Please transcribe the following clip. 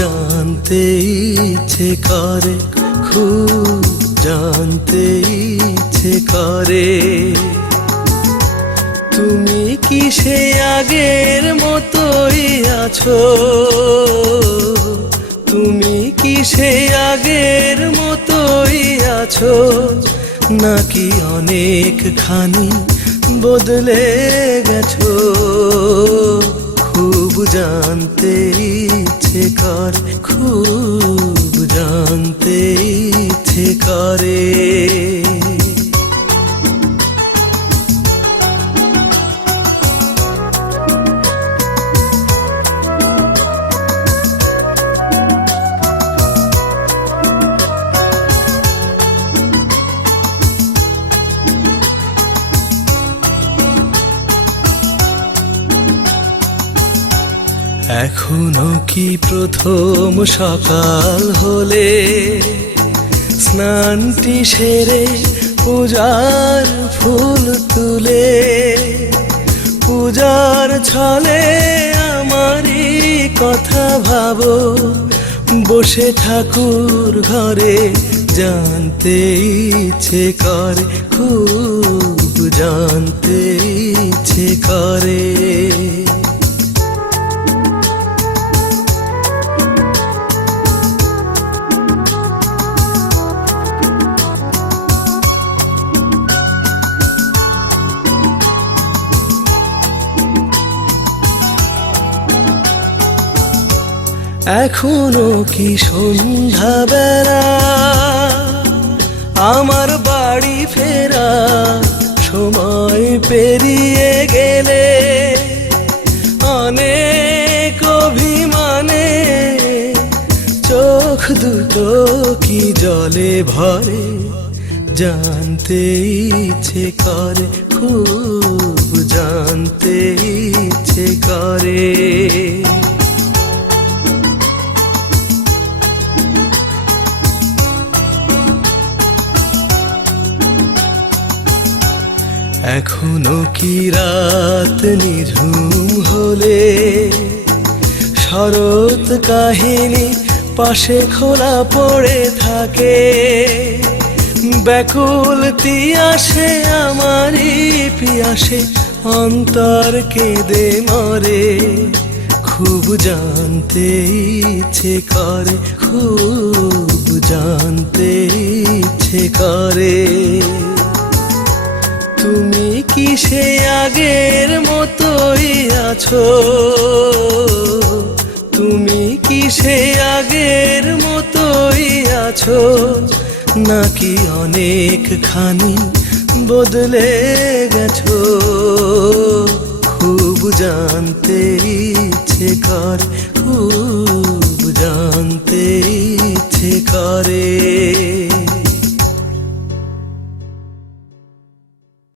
জানতে ইচ্ছে করে, খুব জানতে ইচ্ছে করে। তুমি কি সে আগের মতোই আছো? তুমি কি সে আগের মতোই আছো, নাকি অনেকখানি বদলে গেছো? খুব জানতে ইচ্ছে করে, খুব জানতে ইচ্ছে করে। এখনো কি প্রথম সকাল হলে স্নানটি সেরে পূজার ফুল তুলে, পূজার ছলে আমারই কথা ভাবো, বসে ঠাকুর ঘরে জানতে ইচ্ছে করে, খুব জানতে ইচ্ছে করে। এখনো কি সন্ধ্যাবেলা আমার বাড়ি ফেরা সময় পেরিয়ে গেলে, অনেক অভিমানে চোখ দুটো কি জলে ভরে, জানতে ইচ্ছে করে, খুব জানতে ইচ্ছে করে। এখনো কি রাত নিঝুম হলে শরৎ কাহিনী পাশে খোলা পড়ে থাকে, ব্যাকুল তিয়াসে আমারই পিয়াসে অন্তর কেঁদে মরে। খুব জানতে ইচ্ছে করে, খুব জানতে ইচ্ছে করে। তুমি কি সে আগের মতোই আছো? তুমি কি সে আগের মতোই আছো, নাকি অনেকখানি বদলে গেছো? খুব জানতে ইচ্ছে করে, খুব জানতে ইচ্ছে করে।